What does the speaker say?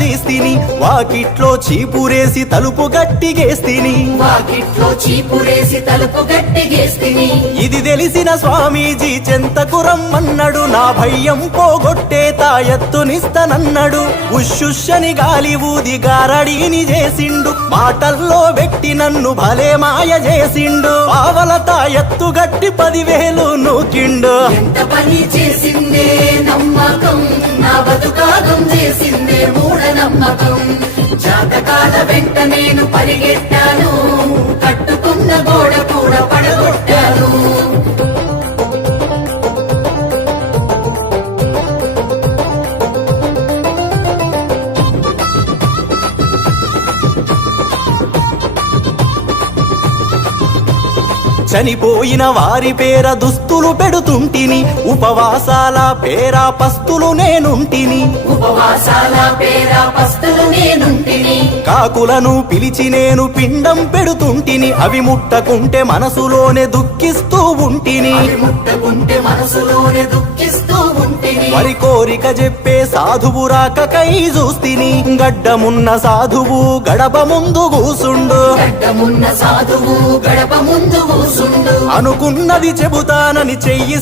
తీస్తిని వాకిట్లో చీపురేసి తలుపు గట్టిగేస్తిని ఇది తెలిసిన స్వామీజీ చెంతకు రమ్మన్నాడు నా భయ్యం పోగొట్టే తాయెత్తునిస్తనన్నాడు ఉషుషని గాలి ఊది గారడీని చేసిండు మాటల్లో పెట్టి నన్ను భలే మాయ చేసిండు పావల తాయెత్తు గట్టి 10,000 నూకిండు ఎంత పని చేసిందే నమ్మకం నా బతుకాగం చేసిందే మూఢ నమ్మకం జాతకాల వెంట నేను పరిగెట్టాను కట్టుకున్న గోడ కూడా పడగొట్టాను చనిపోయిన వారి పేర దుస్తులు పెడుతుంటిని ఉపవాసాల పేర పస్తులు నేనుంటిని కాకులను పిలిచి నేను పిండం పెడుతుంటిని అవి ముట్టకుంటే మనసులోనే దుఃఖిస్తూ ఉంటిని వరి కోరిక చెప్పే సాధువు రాకకై చూస్తిని గడ్డమున్న సాధువు గడప ముందు కూసుండు అనుకున్నది చెబుతానని చెయ్యి